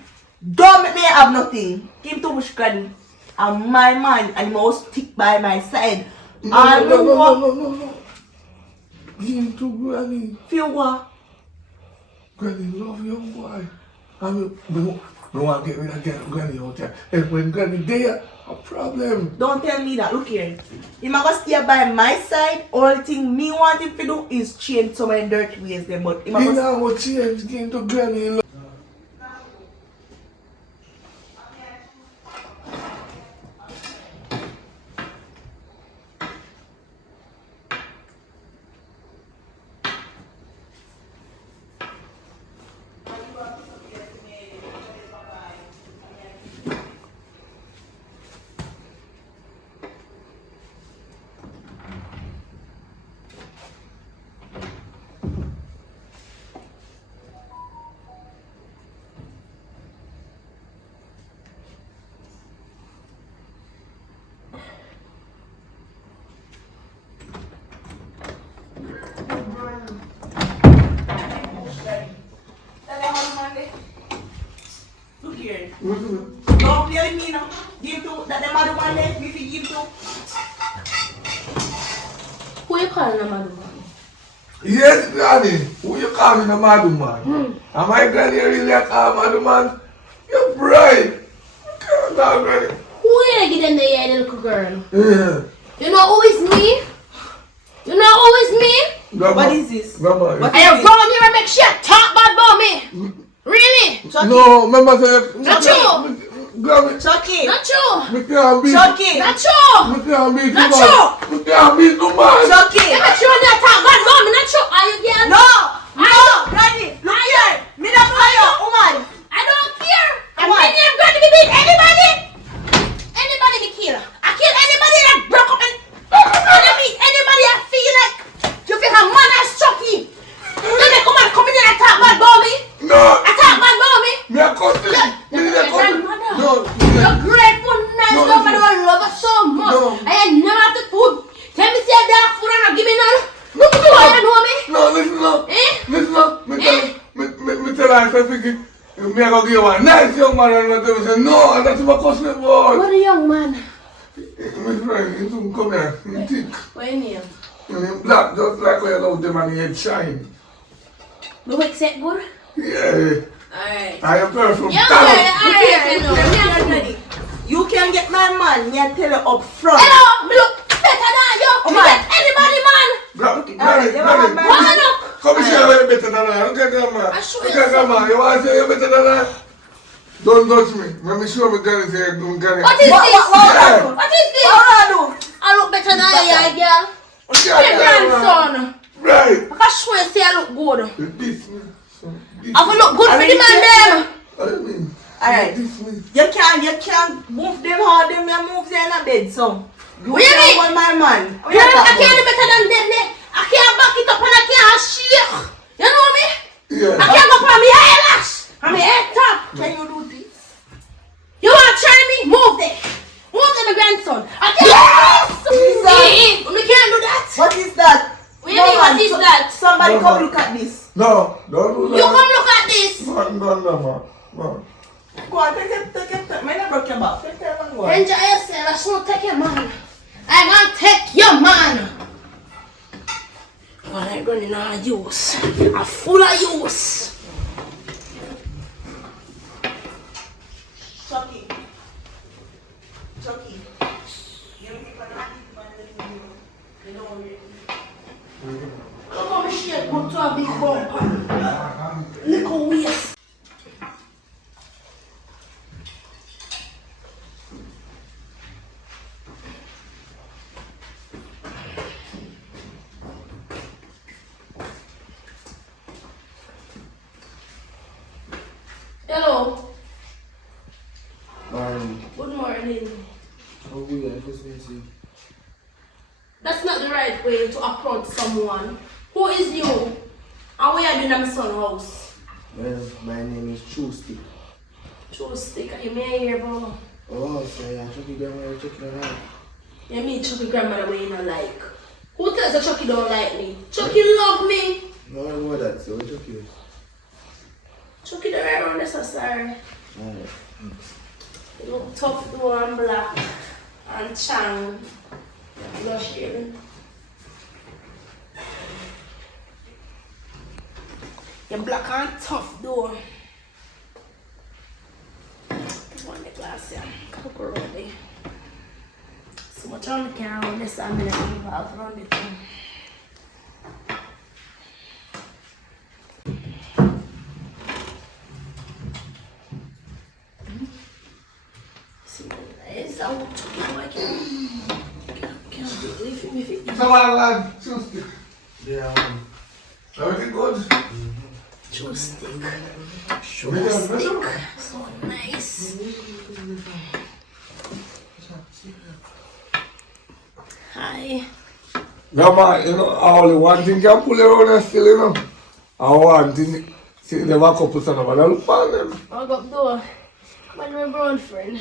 Don't make me have nothing. Give him too much granny. I'm my man and he must stick by my side. No. Give him to granny. Feel what? Granny love young boy. I mean, no one get rid of granny out there. And when granny there, a problem. Don't tell me that. Look here. He might go stay by my side. Only thing me want him to do is change some of the dirty ways them. But he He might go now will change, give him to granny. care. What is it? Don't play with me now. Give to that them other one left me if you give to. Who you calling a mad woman? Yes, Granny. Who you calling a mad woman? Am I Granny really a call mad woman? You're bright. You can't talk, Granny. Who you give them the ear, the little girl? Yeah. You know who is me? You know who is me? Grandma. What is this? Grandma. What I am going here and make shit talk bad about me. Really? Chucky. No, remember say. Not true. Granny. Chucky. Not true. Me can't beat. Chucky. Not true. Me can't beat Not no true. man. Me can't beat no man. Chucky. Not true that talk bad about me. Not true. Are you girl? No. No. Granny. Look here. Me not know you, woman. I don't care. I'm What? ready. I'm going to be beat anybody. Anybody me kill. I kill anybody that broke up and I mean anybody I feel like you think a man has Chucky. Then they come in and talk bad about me. No. I talk bad about me. Me a cut it. Me You're a cut it. grandmother. No. You're grateful, nice No, love, and listen. I love her so much. No. I ain't never have the food. Tell me, say dark food and not give me none. No, You know me? No, listen up. Eh? Listen up. Me tell her, I say, Vicky, me a go give you a nice young man and I tell me, say, no, and that's my cousin boy. What a young man. My friend, he soon come here, he thick. What your name? And he black, just like where you love them and he head shine. The wick set good? Yeah. Alright. I am person. Yeah, Talent. alright. You can get my man. Me I tell you up front. Hello, me look better than you. Oh, Me man. get anybody, man. Granny. Why look? Come here, you're better than that. Look at grandma. I swear Look at grandma. You want to say you're better than that? Don't touch me. Let me show me Granny say Granny. What is this? Yeah. What is this? What I do? I look better than you, girl. Okay, My grandson. Right. I can swear say I look good. This me. I will look good for the man them. What do you mean? Alright. This me. You can't move them hard. Them you move them in a bed, so. You What you can't mean? want my man. Girl, I can't do better than them. I can't back it up and I can't shake. You know me? Yeah. I can't go from my eyelash and my head top. Can you do this? You want to try me? Move there. Move there, my grandson. I can't. Yes! We can't do that. What is that? What do you mean, what is that? Somebody No, come man. look at this. No, don't do that. You come look at this. No. Go on, take it. Man, I broke your back. Take it and go on. Enjoy yourself. I should take your man. I'm gonna take your man. Well, I'm running out of use. I'm full of use. Chucky. Come on, shit. Go to a big bumper. Little waist. Hello. Good morning. That's not the right way to approach someone. Who is you? And where are you in my son's house? Well, my name is Chucky. True stick, are you may here, bro? Oh, so yeah, Chucky grandma, Chucky don't like. You mean Chucky grandmother way you don't like? Who tells you Chucky don't like me? Chucky love me. No, I know that, so Chucky. Chucky the right around this, sorry. Alright. You look tough though and black and chang. No shaving. You're black and tough though. One the glass here. Cook around there. So much on the camera on this, I'm gonna move out around it. See, it's a walk to me. I can't believe it if it is. So my lad, Tuesday. Yeah, Everything good? True stick. Show me the Stick. So nice. Hi. Grandma, you know, only one thing can pull you around still, you know. And one thing, see, they walk up to some of them, look on them. I'll go up door. When my brown friend.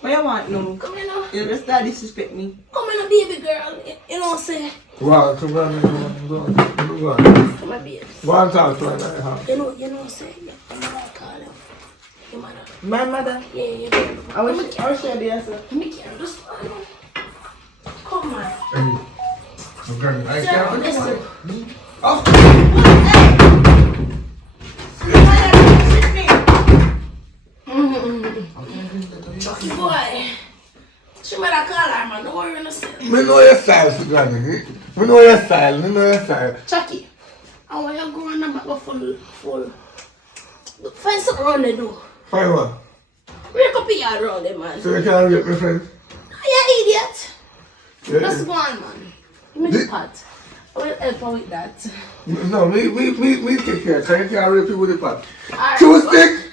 What you want now? Come here now. You just start disrespect me. Come here, baby girl. You know what I'm saying? Wow, come on, go on. Come here, baby. Go and talk to her in the house. You know what I'm saying? I'm gonna call him. Your mother. My mother? Yeah, your mother. I wish she be here, sir. Let me carry this one. Come on. Okay, I Sir, can't. listen. Chucky boy. She made a call her, man. Don't worry, no sense. Me know your style, Granny. Me know your style. Chucky, I want you to go on the back full. Find something around there, do. Fine what? Break up your around there, man. So you can't rape my friend? You idiot. Yeah. Let's go on, man. Give me the pot. I will help her with that. No, we take care. Can you can't rape you with the pot? Alright. Two stick.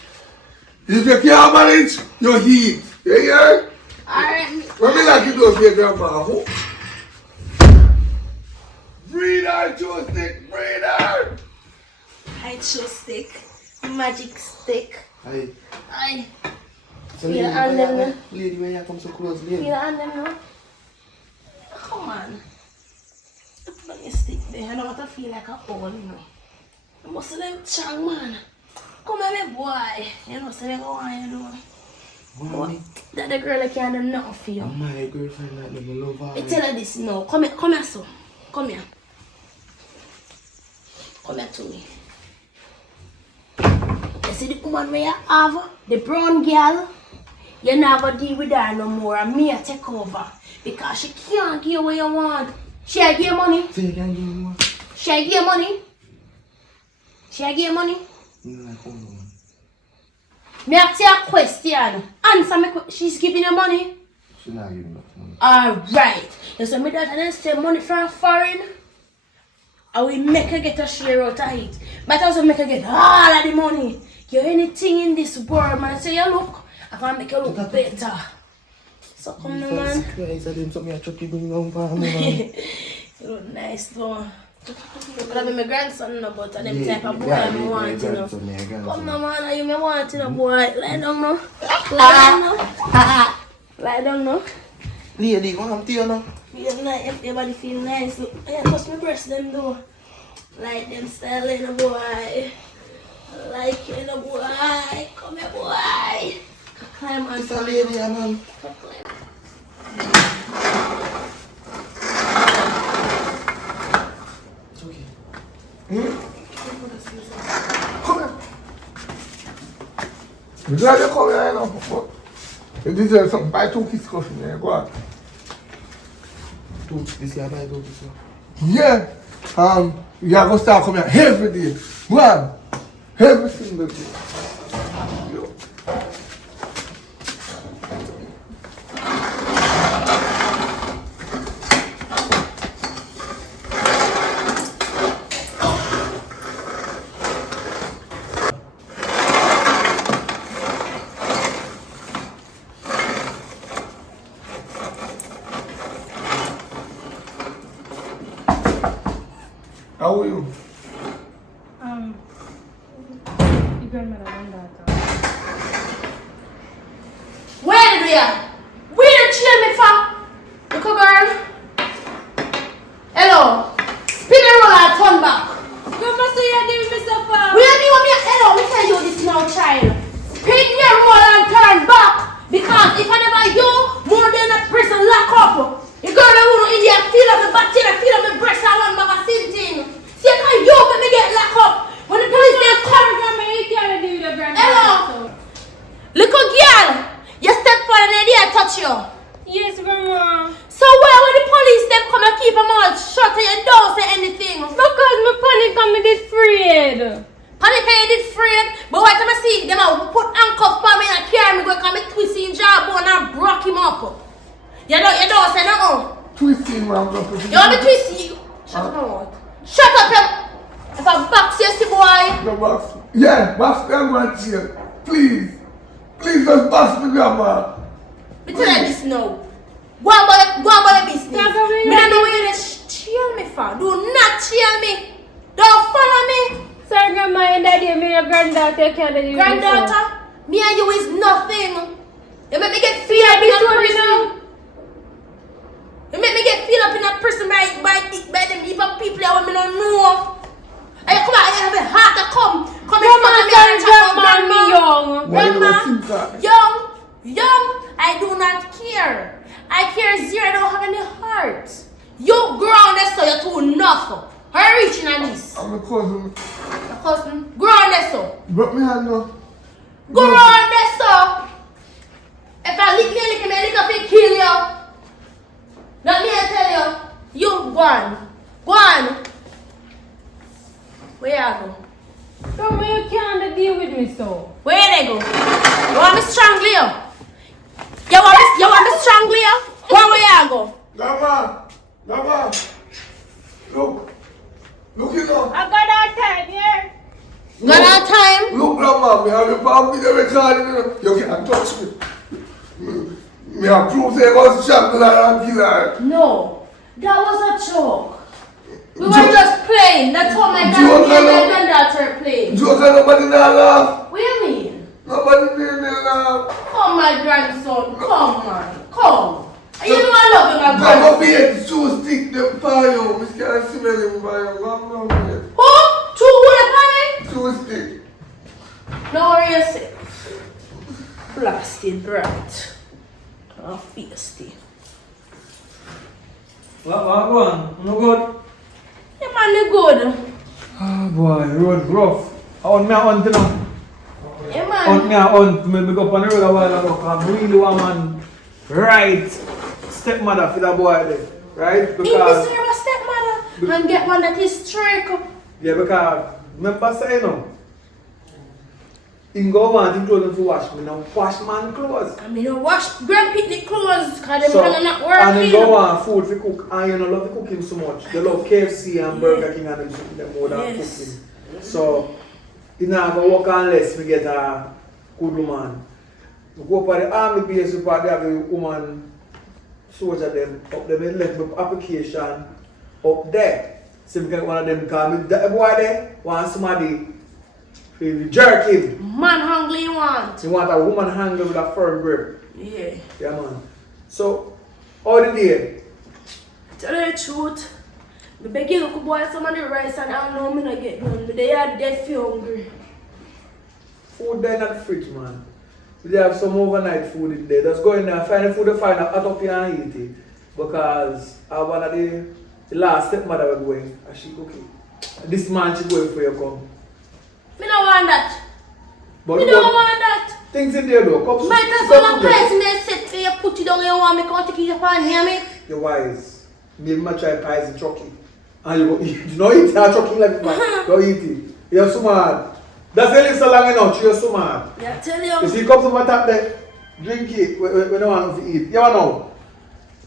If you can't manage, you heat. You hear? Alright. When me like you do for your grandma, who? Breathe her, two stick. Breathe her. I chose stick. Magic stick. Hey. I So feel on them now. lady, where you come so close, lady? Feel on them now. Come on. You put on your stick there. I know what I feel like a hole, you know. I must have them chang, man. Come here, me boy. You know, say they go on, you know. Mommy, That the girl I can't do nothing for you. I'm my girlfriend that never love her. I tell her this now. Come here, son. Come here. Come here to me. You see the woman where you have, the brown girl, you're not going to deal with her no more. And me I take over. Because she can't give you what you want. She give you money. So you can give me more? She give you money. She give you money. You like hold on. Me ask you a question. Answer me. She's giving you money. She's not giving me money. Alright. You see me that and then say money from foreign. I will make her get a share out of it. But also make her get all of the money. You anything in this world, man. So you look, I can make you look better. So come on, man. Christ, I didn't tell me a Chucky bring down for me, man. You look nice though. But I'm my grandson no, but them Yeah, type of boy yeah, I yeah, want, you know. grandson, yeah, grandson. Come on, man, are you me want, you know, boy. Lie down now. Lie down now. Lie down now. Lady, what I'm telling you now? Feel nice, if your body feel nice. Look, yeah, touch my breast them though. Like them style in a boy. Like in a boy. Come here, boy. Climb on. It's a lady, man. It's okay. Come here. You glad you come here, you know? You deserve something. Buy 2 kids coffee, man. Go on. This guy buy go this one. Yeah. You are going to start coming here every day. Go on. Every single day. Yo. How are you? The grandmother and daughter. Where did we are? Where did you chill me for? Little girl. Hello. Spin a roll and turn back. Grandma, so you give me so far? Where do you want me? Hello, me tell you this now, child. Spin your roll and turn back. Because if I never you, more than a person lock up. You girl that who in there feel up the back chain, feel up the breast and one bag of thing. See, can you let me get locked up? When the police they come. Grandma, you can't do the grandma. Hello. Little girl, you step forward and they touch you. Yes, grandma. So where when the police them come and keep them all shut and you don't say anything? Because my panic and me get afraid. Panic and you did afraid, but what time I see them out put handcuff on me and carry me go come and twist his jawbone and broke him up. You don't say nothing. Twisting around the You want me to twist you? Shut up. Shut up, you. If I box you, see boy. The box. Yeah, box grandma jail. Please. Please just box me, grandma. Me tell you this now. Go on about your business. Grandma, Me don't know where you chill me for. Do not chill me. Don't follow me. Sorry, grandma and daddy, me your granddaughter can't do this. Granddaughter, me and you is nothing. You make me get feel up in a prison. You make me get feel up in a prison by them heap of people that me don't know. Hey, come on, you have a heart to come. Come in front of me and chat about grandma. Grandma, me young. Why you Grandma. Young, I do not care. I care zero, I don't have any heart. You grown so you're too nothing. Her reaching on this. I'm a cousin. Your cousin, grown so. But me hand no. Grown so. If I lick me, I lick up and kill you. Let me tell you, you go on. Go on. Where you go? Grandma, you can't deal with me so. Where they go? You want me strangle you? You want me strangle you? Where you go? Grandma. Look, you know. I got that time, yeah? Got that time? Look, Grandma, me have a palm video recording. You can't touch me. Me have proof they was shot and kill her. No, that was a joke. We were just playing. That's how my granddaughter played. Joke and nobody not laugh. What do you mean? Nobody pay me laugh. Come, my grandson. Come, man. Come. You know I love you, my Grandma grandson. be a two stick the fire. Me can't smell him fire. Grandma be Who? Two wood upon two stick. it? No worry yourself. Blasted right. Oh, feisty. What on? No good? Yeah, man, you good. Ah boy, road rough. I want me a hunt now. Yeah, Hunt man. me a hunt. Me go up on the road a while ago. Cause I really want man right stepmother for that boy there. Right? If Because you serve a stepmother and get one that is strict. yeah, because remember say him go want him clothes to wash. Me now wash man clothes. I mean, you wash grand picnic clothes because them So, kind of not and he go working. want food for cook, and you know love the cooking so much. They love KFC and Burger King and them more than Yes. cooking. So, you know, go work unless we get a good woman. We go up at the army base, we probably have a woman soldier them up there, left with application up there. So we get one of them because the boy there want somebody to jerk him. Man hungry you want. You want a woman handle with a firm grip. Yeah. Yeah, man. So, how the day? Tell you the truth. The beg you look boy some of the rice and I don't know me not get none. But they are dead for hungry. Food there in the fridge, man. We have some overnight food in there. Just go in there, find the food to find out up here and eat it. Because I one of the last stepmother was going and she cooking. This man she going for you come. Me don't want that. But Me look, don't want that. things in there though. Cups, Might as well a person they set for you put it down and you want me to take it upon hear me. you're wise. Maybe I try pies and Chucky. And you go eat. You know eat and Chucky like that. Go eat it. You're so mad. That's the list so long enough. You're so mad. Yeah, tell You you. see cups over top there. Drink it. We don't want to eat. You know.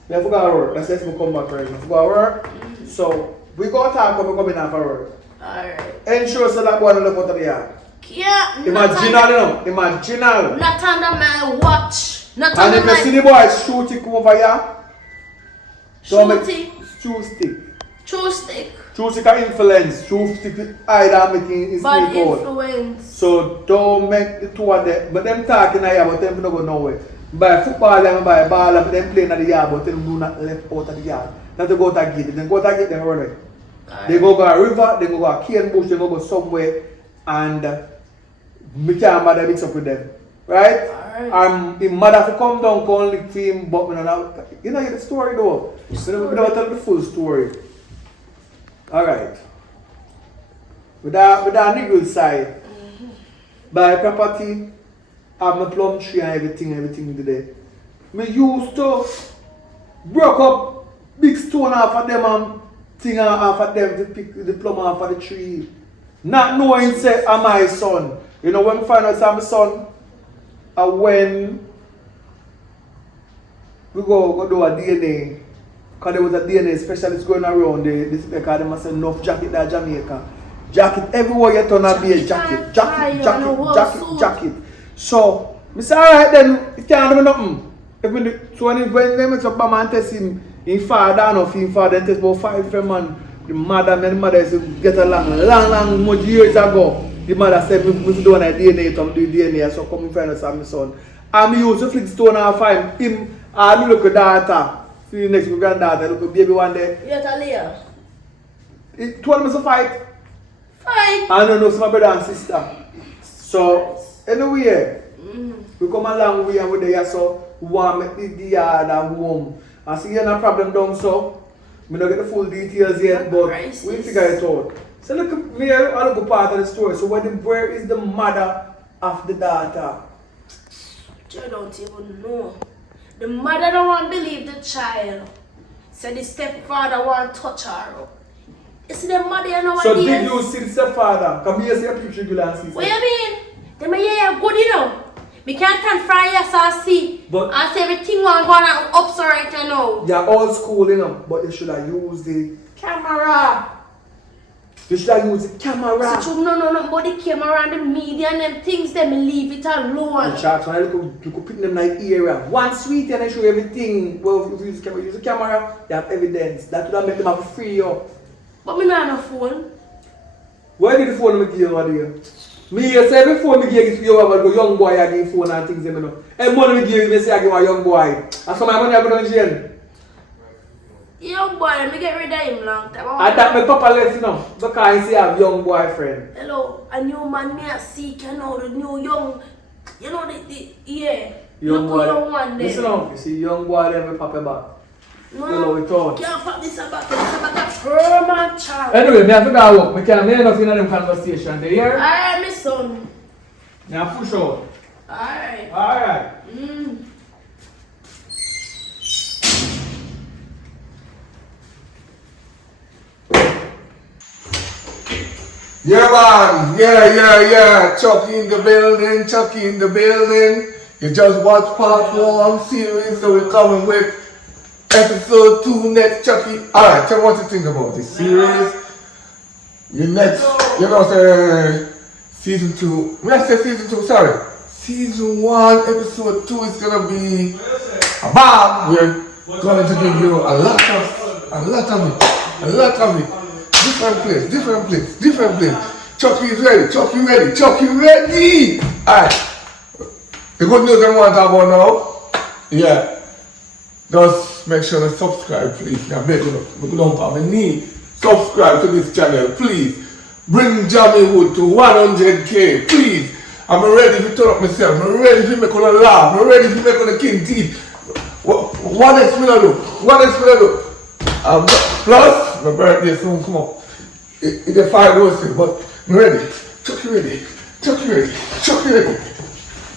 We have to go to work. That's why we come back right now. We go to work. So we go to talk when we come in after work. Alright. Ensure so that boy don't look out of the yard. Yeah, Imaginal, you know. Imaginal. Not under my watch. Not And under if you see my the boy shoot it over here, don't make shooting. shoot stick. True stick. Shoot stick can influence. Shoot stick either making his Bad sleep out. influence. So don't make the two of them. But them talking here, but them don't go nowhere. Buy football and buy ball and them playing at the yard, but them do not left out of the yard. Not to go to gate. If they go to gate, them run away. They go a river, they go a cane bush, they go somewhere, and me can't bother mix up with them. Right? Alright. His mother to come down, come lick for him, but me not, you know the story though. We don't tell the full story. Alright. With that niggle side, buy property, have my plum tree and everything today. Me used to break up big stone off of them and thing off of them to pick the plum off of the tree. Not knowing say I'm my son. You know when we find out I'm my son, and when we go do a DNA, because there was a DNA specialist going around this because they must have enough jacket at Jamaica. Jacket everywhere you turn a be a jacket. So I say alright then, it can't do nothing. If me do, so when they make up my man test him, in father enough, in father test about 5 man. The mother used to get along long much years ago. The mother said we do a DNA to do DNA, so come and find us my son. And me used to flick stone and find him and me look at daughter. See the next granddaughter, look at baby one day. You're a Leah. He told me to fight. Fight. I don't know, it's my brother and sister. So anyway, We come a long way and we're there, so we want to make the yard and home. I see you no problem down so. We don't get the full details yet, but we'll figure it out. So look, me I look part of the story. So where is the mother of the daughter? You don't even know. The mother don't want to believe the child. So the stepfather want to touch her. You see the mother, you know what So it is? did you see the stepfather? Come here, see a picture you and see. What you mean? Them yeah good, you know. We can't stand for yes and see. But and say everything want going up so right now. you're old school, you know, but you should have used the camera. You should have used the camera. So no, but the camera and the media and them things, them leave it alone. The shots, when you could put them in the area. One sweet and I show you everything. Well, if you use the camera, you have evidence. That would make them have to free you. But me not no phone. Where did the phone give you over there? Me say before me give it to you, I go young boy I give phone and things, you know. And money me give you, me say I give a young boy. And so my money I go down in jail. Young boy, me get rid of him long time. I thought my papa left, you know, because he have young boyfriend. Hello, a new man me a seek, you know, the new young, you know, yeah. Young Look boy. young one there. Listen up, you see young boy them will pop your back. No, You know it all. can't pop this back, this back a firm and child. Anyway, me have to go work. Me can't make enough in them conversation. They hear? Alright, my son. Now push out. Alright. Alright. Yeah, man. Yeah. Chucky in the building. Chucky in the building. You just watch part 1 series, so we're coming with episode 2 next, Chucky. Alright, tell me what you think about this series. Your next, you know, say season 2. When I say season 2, sorry. Season 1, episode 2 is gonna be a bomb. We're going to give you a lot of it. Different place. Chucky is ready. Chucky ready. Alright. The good news I want to talk about now. Yeah. Just make sure to subscribe, please. I'm begging you. We don't have a need. Subscribe to this channel, please. Bring JAMMIWOOD to 100K, please. I'm ready to turn up myself. I'm ready to make on a laugh. I'm ready to make on a king teeth. What else will I do? Plus, my birthday soon come up. It's a 5 roasting, but I'm ready. Chucky ready.